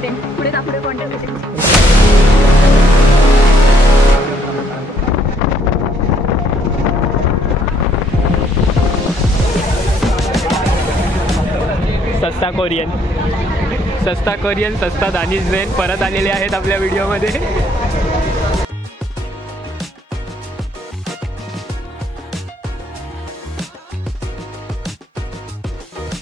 Content पुढे content होते. सस्ता कोरियन सस्ता दानिश जैन परत आलेले आहेत आपल्या व्हिडिओमध्ये.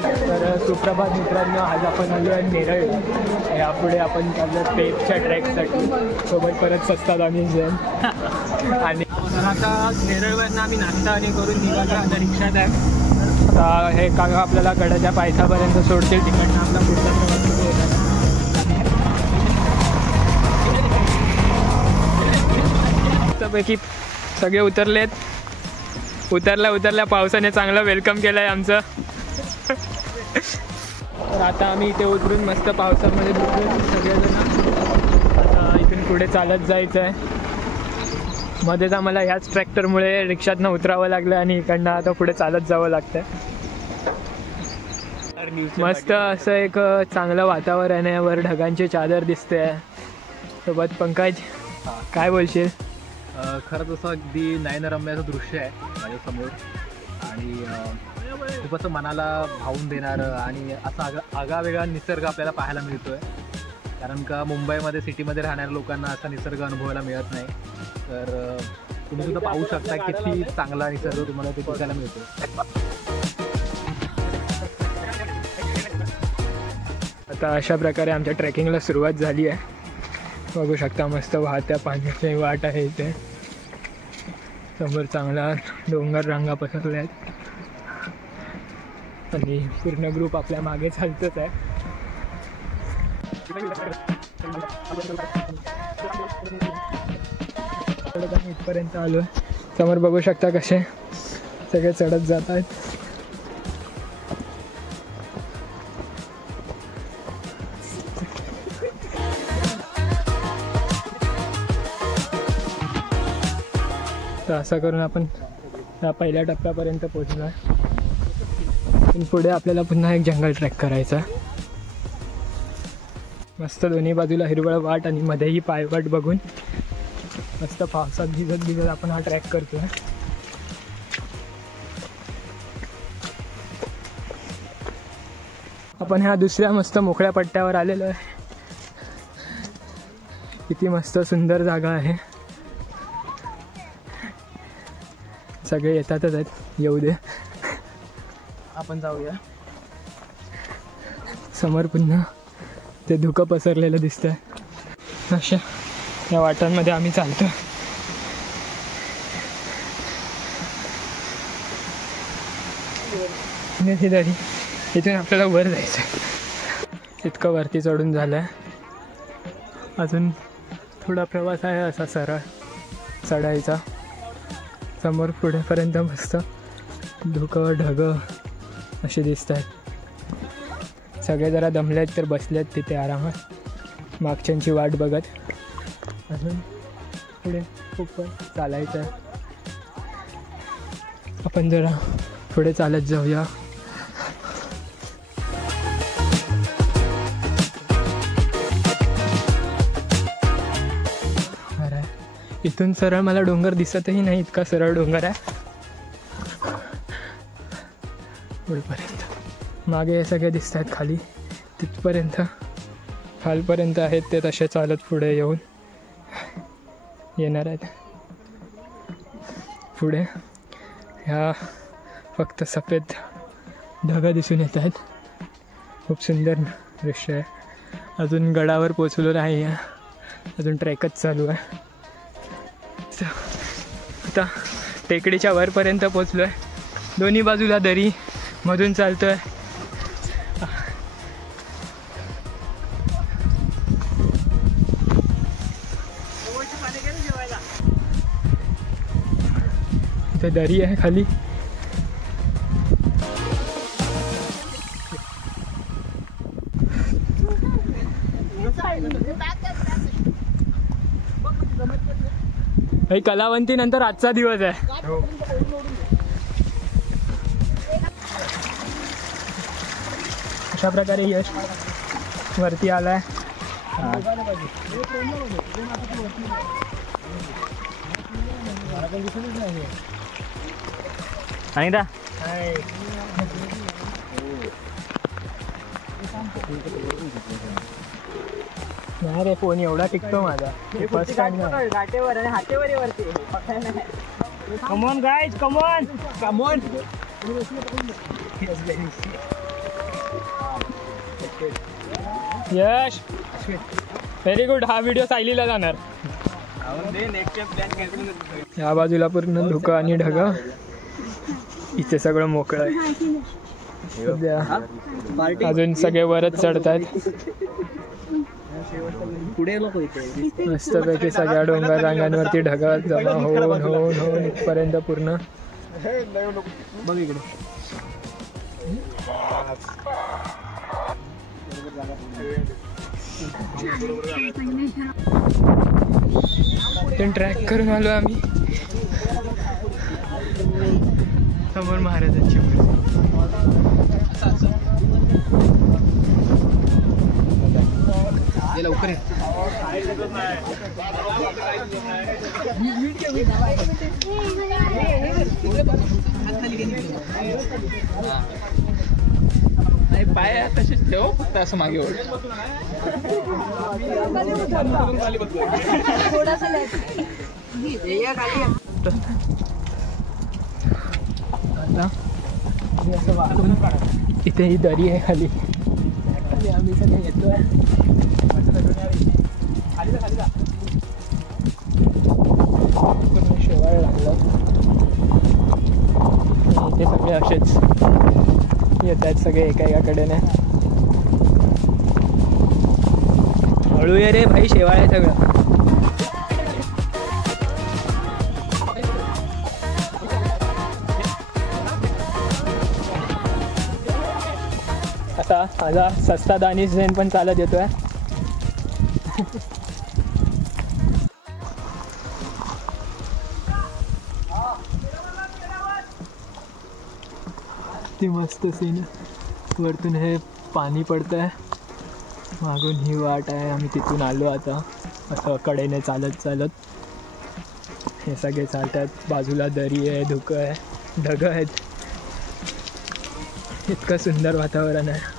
तर सुप्रभात मित्रांनो, आज आपण आलो आहे नेरळ. यापुढे आपण चाललो पेपच्या ट्रॅकसाठी, सोबत परत सस्ता दानिश जैन. आणि आता नेरळवरनं आम्ही नाश्ता आणि करून निघालो. आता रिक्षात आहे. आता हे काका आपल्याला गडाच्या पायथ्यापर्यंत सोडतील. तिकडनं आपला पुढचा प्रवास सुरू होता. पैकी सगळे उतरलेत. उतरल्या पावसाने चांगलं वेलकम केलं आहे आमचं. तर आता आम्ही इथे उतरून मस्त पावसामध्ये भिजलो सगळेजण. आता इथून पुढे चालत जायचं आहे. मध्येच आम्हाला ह्याच ट्रॅक्टरमुळे रिक्षातनं उतरावं लागलं आणि इकडनं आता पुढे चालत जावं लागतं. मस्त असं एक चांगलं वातावरण आहे. वर ढगांची चादर दिसते. सोबत पंकज, काय बोलशील? खरंच असं अगदी नयनरम्याचं दृश्य आहे माझ्यासमोर आणि खूप असं मनाला भावून देणारं आणि असा आगळावेगळा निसर्ग आपल्याला पाहायला मिळतो आहे. कारण का मुंबईमध्ये सिटीमध्ये राहणाऱ्या लोकांना असा निसर्ग अनुभवायला मिळत नाही. तर तुम्ही सुद्धा पाहू शकता किती चांगला निसर्ग तुम्हाला ते बघायला मिळतो. आता अशा प्रकारे आमच्या ट्रेकिंगला सुरुवात झाली आहे. बघू शकता मस्त वाहत्या पाण्याची वाट आहे इथे. समोर चांगला डोंगर रांगा पसरल्या आहेत आणि पूर्ण ग्रुप आपल्या मागे चालतच आहे. इथपर्यंत आलो आहे. समोर बघू शकता कसे सगळे चढत जात आहेत. तर असं करून आपण या पहिल्या टप्प्यापर्यंत पोहोचलो आहे. पुढे आपल्याला पुन्हा एक जंगल ट्रॅक करायचा. मस्त दोन्ही बाजूला हिरवळ वाट आणि मध्येही पायवाट बघून मस्त पावसात भिजत आपण हा ट्रॅक करतोय. आपण ह्या दुसऱ्या मस्त मोकळ्या पट्ट्यावर आलेलो आहे. किती मस्त सुंदर जागा आहे. सगळे येतातच आहेत, येऊ दे. आपण जाऊया. समोर पुन्हा ते धुकं पसरलेलं दिसतंय. अशा या वाटांमध्ये आम्ही चालतो. दरी इथून आपल्याला वर जायचं. इतकं वरती चढून झालं आहे. अजून थोडा प्रवास आहे असा सरळ चढायचा. समोर पुढेपर्यंत मस्त धुकं ढगं असे दिसत आहेत. सगळे जरा दमले आहेत तर बसले आहेत तिथे आरामात मागच्यांची वाट बघत. अजून पुढे खूप चालायचं आहे. आपण जरा पुढे चालत जाऊया. अरे इथून सरळ मला डोंगर दिसतही नाही, इतका सरळ डोंगर आहे पुढेपर्यंत. मागे हे सगळे दिसत आहेत खाली तिथपर्यंत खालपर्यंत आहेत ते तसे चालत पुढे येऊन येणार आहेत. पुढे ह्या फक्त सफेद ढगा दिसून येत आहेत. खूप सुंदर दृश्य आहे. अजून गडावर पोचलो नाही आहे, अजून ट्रेकच चालू आहे. आता टेकडीच्या वरपर्यंत पोचलो आहे. दोन्ही बाजूला दरी मधून चालतो आहे. इथे दरी आहे खाली. कलावंती नंतर आजचा दिवस आहे. अशा प्रकारे यश वरती आलाय. अनिता नाही रे, फोन एवढा टिकतो माझा. First time come on guys, come on come on. Yash very good. हा व्हिडिओ सायलीला जाणार. या बाजूला पूर्ण धुकं आणि ढगं, इथे सगळं मोकळं आहे. सध्या अजून सगळे वरच चढतात. मस्तपैकी सगळ्या डोंगर रांगांवरती ढगात जमा होऊन होऊन होऊन इथपर्यंत पूर्ण. बघ इकडे ट्रॅक करून आलो आम्ही. समोर महाराजांची मूर्ती. लवकर पाय तसेच ठेव, फक्त असं मागे ओढ. असं वाकून इथे ही दरी आहे खाली. आम्ही सगळे येतोय. पूर्ण शेवाळ लागलं. इथे सगळे असेच येत आहेत, सगळे एका कडेने. हळू ये रे भाई, शेवाळ आहे सगळं. आता माझा सस्ता दानिश जैन पण चालत येतोय. ती मस्त सीन. वरतून हे पाणी पडतंय, मागून ही वाट आहे. आम्ही तिथून आलो आता असं कडेने चालत चालत. हे सगळे चालतात. बाजूला दरी आहे, धुकं आहे, ढगं आहेत. इतकं सुंदर वातावरण आहे.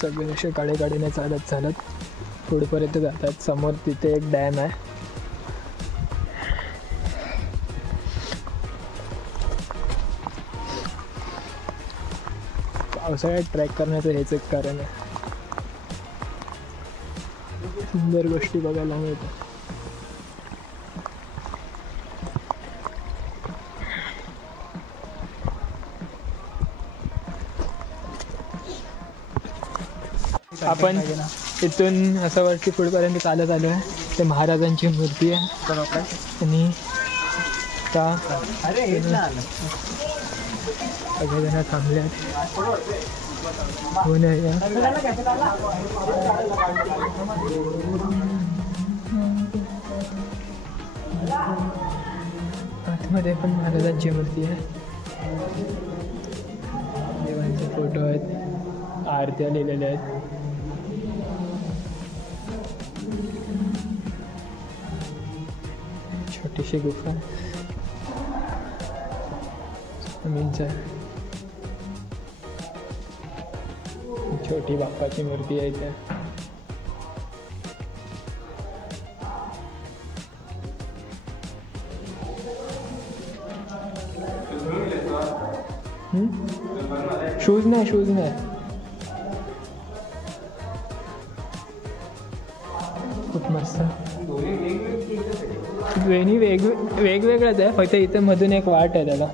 सगळे असे कडेकडेने चालत चालत पुढेपर्यंत जातात. समोर तिथे एक डॅम आहे. पावसाळ्यात ट्रॅक करण्याचं हेच एक कारण आहे. सुंदर गोष्टी बघायला मिळतात. आपण इथून असं वरती पुढेपर्यंत चालत आलो आहे. ते महाराजांची मूर्ती आहे आणि त्या सगळेजण थांबले आहेत. कोण आहे या? आतमध्ये पण महाराजांची मूर्ती आहे. देवांचे फोटो आहेत, आरत्या लिहिलेल्या आहेत. छोटीशी गुफा स्वामींचा. छोटी बाप्पाची मूर्ती आहे इथे. शूज नाही. खूप मस्त. दोन्ही वेगवेगळ्याच आहे, फक्त इथे मधून एक वाट आहे त्याला.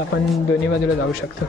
आपण दोन्ही बाजूला जाऊ शकतो.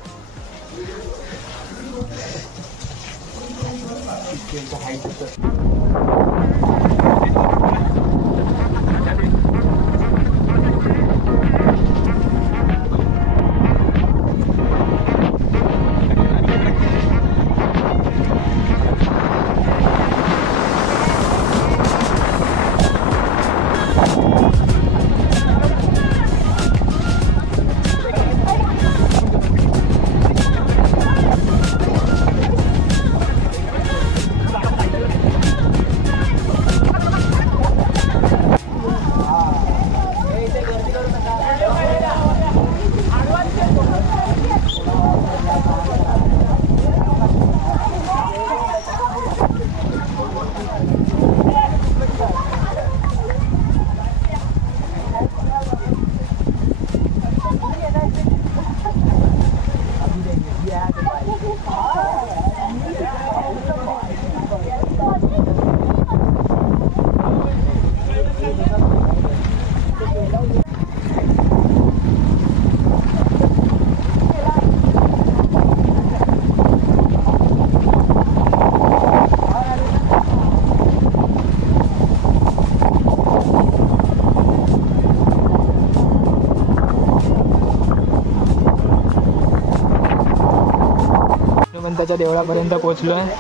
हनुमंताच्या देवळापर्यंत पोहोचलो आहे.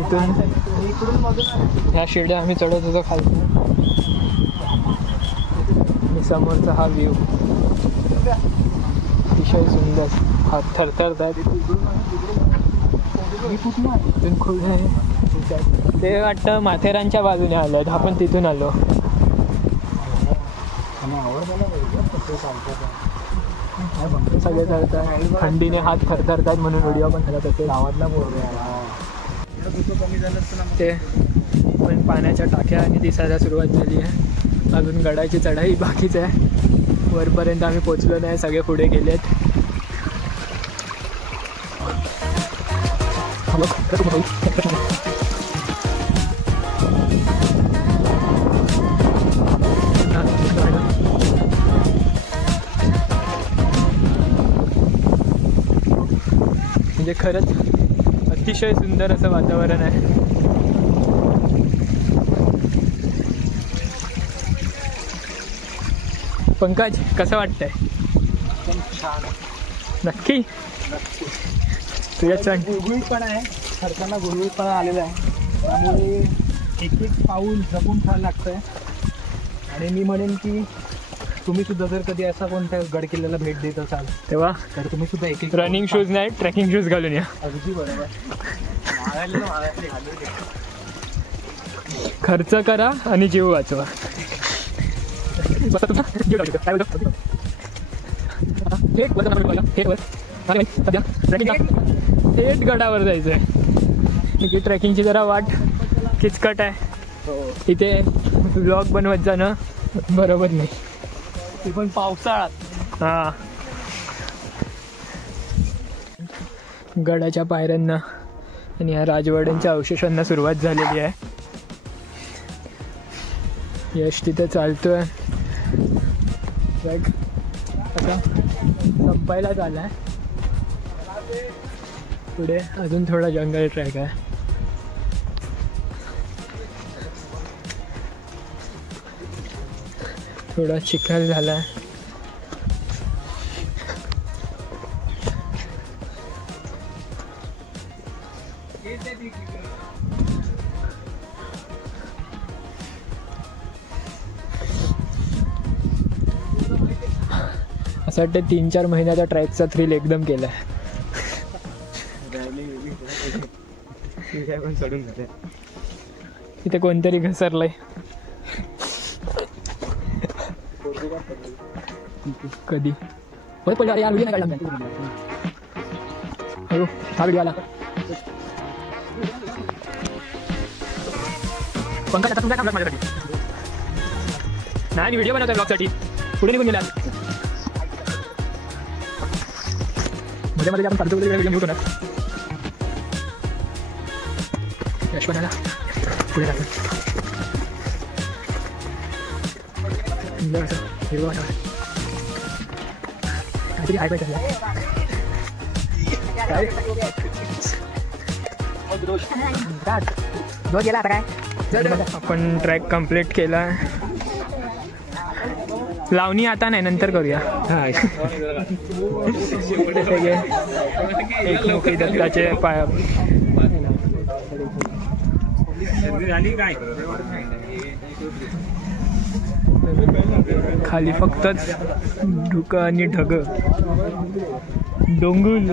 इथून ह्या शिड्या आम्ही चढत होतो खाली. समोरचा हा व्ह्यू अतिशय सुंदर. हात थरथरतात. इथून खूप ते वाटतं माथेरानच्या बाजूने आलो आहेत. आपण तिथून आलो. सगळे चढतात. थंडीने हात थरथरतात म्हणून व्हिडिओ पण करत असेल. आवाजला ते पण पाण्याच्या टाक्या आणि दिसायला सुरुवात झाली आहे. अजून गडाची चढाई बाकीच आहे. वरपर्यंत आम्ही पोचलो नाही. सगळे पुढे गेलेत. म्हणजे खरंच अतिशय सुंदर असं वातावरण आहे. पंकज कसं वाटतंय? नक्की तुझ्या चढ गुळगुळीत आहे. सरकारला गुळगुळीतपणा आलेला आहे. त्यामुळे एक एक पाऊल जपून खायला लागतंय. आणि मी म्हणेन की तुम्ही सुद्धा जर कधी असा कोणत्या गड किल्ल्याला भेट देत असाल तेव्हा तर तुम्ही सुद्धा एक एक रनिंग शूज नाही ट्रेकिंग शूज घालून या. अगदी बरोबर. खर्च करा आणि जीव वाचवा. थेट गडावर जायचंय. की ट्रेकिंगची जरा वाट किचकट आहे. इथे ब्लॉग बनवत जाणं बरोबर नाही. ते पण पावसाळ्यात. हा गडाच्या पायऱ्यांना आणि या राजवाड्यांच्या अवशेषांना सुरुवात झालेली आहे. यश तिथे चालतोय. ट्रॅक आता संपायलाच आलाय. पुढे अजून थोडा जंगल ट्रॅक आहे. थोडा चिखल झाला. असं वाटतं 3-4 महिन्याचा ट्रॅकचा थ्रिल एकदम केला. इथे कोणतरी घसरलंय. कधी पडलं? अरे यार व्हिडिओ नाही काढला. हॅलो हा व्हिडिओ आला. पंकज आता तुमचा काम माझ्यासाठी नाही. व्हिडिओ बनवतोय ब्लॉगसाठी. पुढे निघून गेला. मध्ये आपण चालतो व्हिडिओ घेऊ ना. यश पण आला. पुढे जातो. हिरवा काहीतरी हाय पाहिजे. आपण ट्रॅक कंप्लीट केला. लावणी आता नाही, नंतर करूया. एकमुखी दत्ताचे पाय खाली फक्तच धुकं आणि ढग. डोंगुल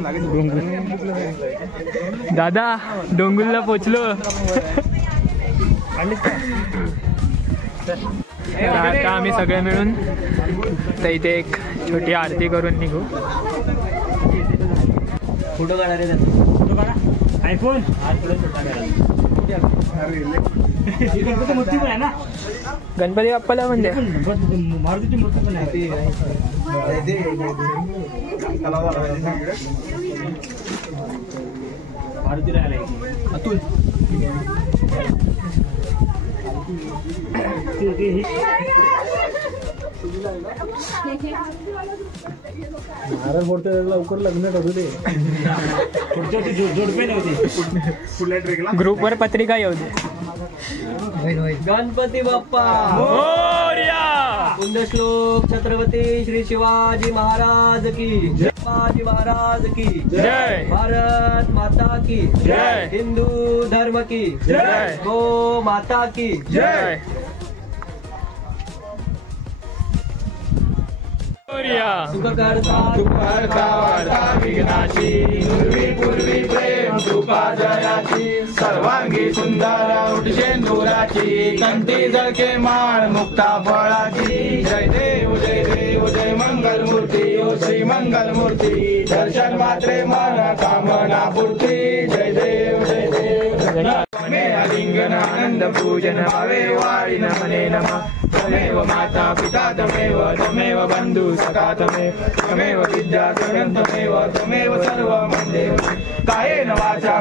दादा डोंगुलला पोचलो. आता आम्ही सगळे मिळून तर इथे एक छोटी आरती करून निघू. फोटो काढा रे. फोटो काढा. आयफोन मूर्ती पण आहे ना. गणपती बाप्पाला म्हणजे मारुतीची मूर्ती पण आहे. अतुल नारळ फोडते लवकर लग्न करू दे. जोडपे नव्हती ग्रुपवर पत्रिका येऊ दे. गणपती बाप्पा मोरया. पुण्यश्लोक छत्रपती श्री शिवाजी महाराज की जय. शिवाजी महाराज की जय. भारत माता की जय. हिंदू धर्म की जय. गो माता की जय. मोरया. सुख करता करता वार्ता विघ्नाची पूर्वी पूर्वी प्रेम कृपा जयाची सर्वांगी सुंदर उठशेंदुराची कंठी जळके माळ मुक्ता फळाची जय देव जय मंगल मूर्ती ओ श्री मंगल मूर्ती दर्शन मात्रे मन कामना पूर्ती जय देव मे लिंगन आनंद पूजन भावे वाळी नमने नमः तमेव माता पिता तमेव बंधु सखा तमेव विद्या तमेव सर्वं देव कायेन वाचा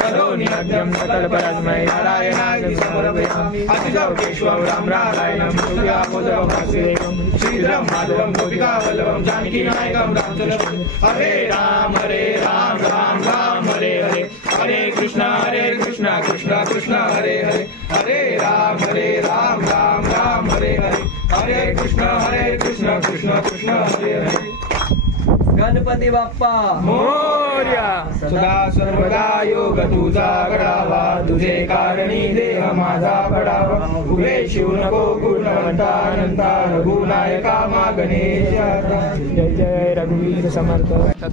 करोमि अद्यं सकलपरस्मै नारायणाय समर्पयामि अतिगौकेश्वं राम नारायणं सूर्यापोदरं वासुदेवं श्रीधरं माधवं गोपिकावल्लभं जानकीनायकं रामचन्द्रं हरे राम राम राम हरे हरे हरे कृष्ण कृष्ण कृष्ण हरे हरे हरे राम राम हरे हरे हरे कृष्ण कृष्ण कृष्ण हरे हरे. गणपती बाप्पा मोरया. सदा सर्वदा योग तुझा घडावा तुझे कारणी देह माझा पडावा उभे शिव नको गुणवंता अनंता रघुनायका मागणे जय जय रघुवीर समर्थ.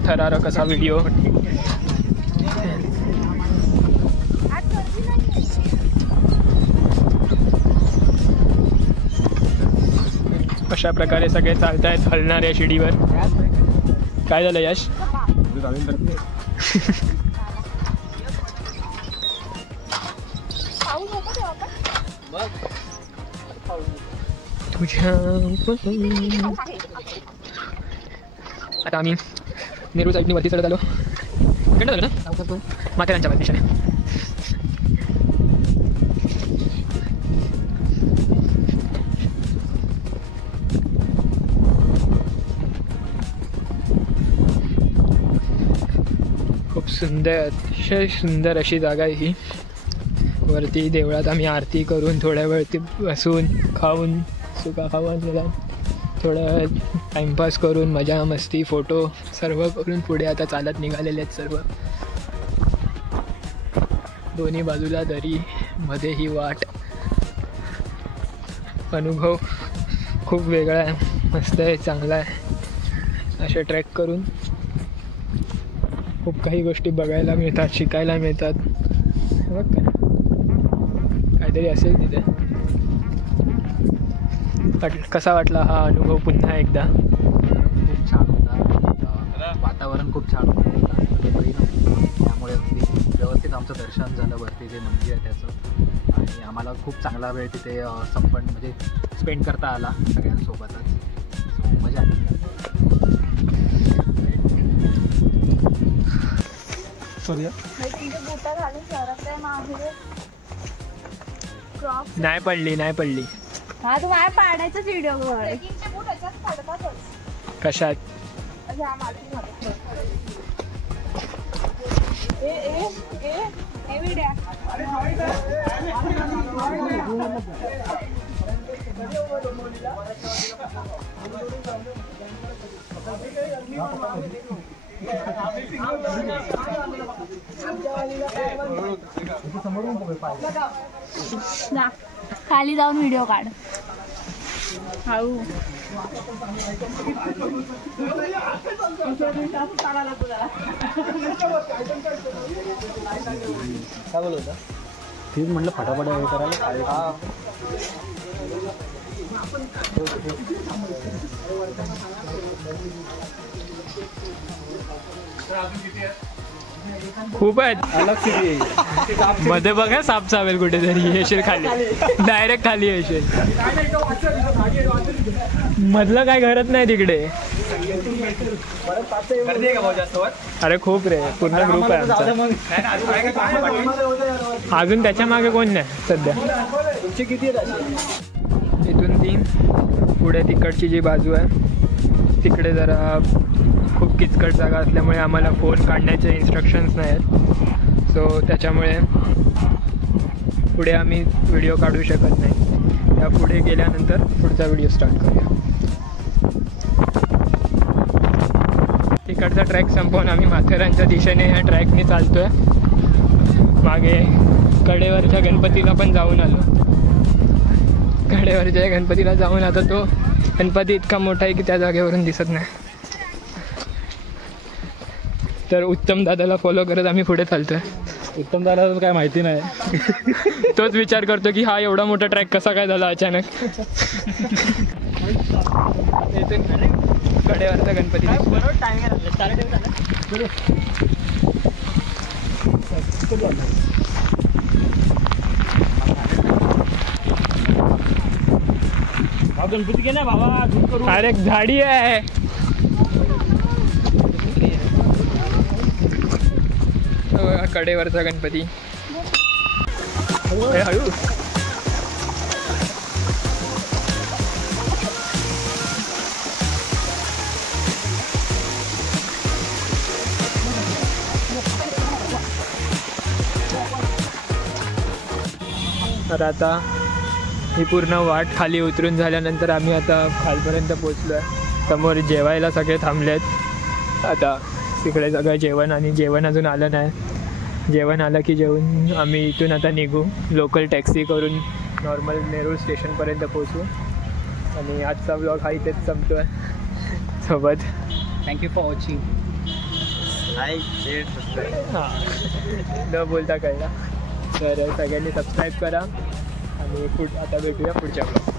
थरारक असा व्हिडिओ. अशा प्रकारे सगळे चालत आहेत हलणाऱ्या शिडीवर. काय झालं यश? तुझ्या आता आम्ही नेहरू साईडनी वरती चढत आलो. कंड झालं ना माथेरानच्या दिशेने. खूप सुंदर अतिशय सुंदर अशी जागा आहे ही. वरती देवळात आम्ही आरती करून थोड्या वेळती बसून खाऊन सुका खाऊन थोडं टाईमपास करून मजा मस्ती फोटो सर्व करून पुढे आता चालत निघालेले आहेत सर्व. दोन्ही बाजूला दरी मध्ये ही वाट. अनुभव खूप वेगळा आहे, मस्त आहे, चांगला आहे. असे ट्रेक करून खूप काही गोष्टी बघायला मिळतात, शिकायला मिळतात. बघ काहीतरी असेल तिथे. कसा वाटला हा अनुभव पुन्हा एकदा? खूप छान होता. वातावरण खूप छान होतं, त्यामुळे अगदी व्यवस्थित आमचं दर्शन झालं वरती जे मंदिर आहे त्याचं. आणि आम्हाला खूप चांगला वेळ तिथे म्हणजे स्पेंड करता आला सगळ्यांसोबतच. मजा आली. नाही पडली नाही पडली. हा तू माझ्या पाडायचाच व्हिडिओ कशात? खाली जाऊन व्हिडिओ काढ. हाऊ काय बोलत होता? तेच म्हटलं फटाफट हे करायला. खूप आहेत. मध्ये बघा साप चावेल कुठेतरी. येशील खाली, डायरेक्ट खाली येशील. मधलं काय घरत नाही तिकडे. गर्दी आहे का भाऊ जास्त वर? अरे खूप रे, पूर्ण ग्रुप आहे आमचा. नाही ना, अजून आहे का पाठी? अजून त्याच्या मागे कोण नाही सध्या. तुमचे किती आहेत असे? इथून ती पुढे तिकडची जी बाजू आहे तिकडे जरा खूप किचकट जागा असल्यामुळे आम्हाला फोन काढण्याचे इन्स्ट्रक्शन्स नाही आहेत. सो त्याच्यामुळे पुढे आम्ही व्हिडिओ काढू शकत नाही. या पुढे गेल्यानंतर पुढचा व्हिडिओ स्टार्ट करूया. तिकडचा ट्रॅक संपवून आम्ही माथेरानच्या दिशेने ह्या ट्रॅकने चालतो आहे. मागे कडेवरच्या गणपतीला पण जाऊन आलो. कडेवरच्या गणपतीला जाऊन आता तो गणपती इतका मोठा आहे की त्या जागेवरून दिसत नाही. तर उत्तम दादाला फॉलो करत आम्ही पुढे चालतोय. उत्तम दादा काय माहिती नाही. तोच विचार करतो की हा एवढा मोठा ट्रॅक कसा काय झाला अचानक. इथून कडेवरचा गणपती गणपती के ना बाबा झूम करू. अरे झाडी आहे. कडेवरचा गणपती. हे हळू. तर आता ही पूर्ण वाट खाली उतरून झाल्यानंतर आम्ही आता खालपर्यंत पोचलो आहे. समोर जेवायला सगळे थांबले आहेत. आता तिकडे सगळं जेवण आणि जेवण अजून आलं नाही. जेवण आलं की जेवून आम्ही इथून आता निघू. लोकल टॅक्सी करून नॉर्मल नेरूळ स्टेशनपर्यंत पोचू. आणि आजचा ब्लॉग हा इथेच संपतो आहे. सोबत thank you for watching. Like share subscribe. हां न बोलता कळला. तर सगळ्यांनी सबस्क्राईब करा आणि आता भेटूया पुढच्या ब्लॉग.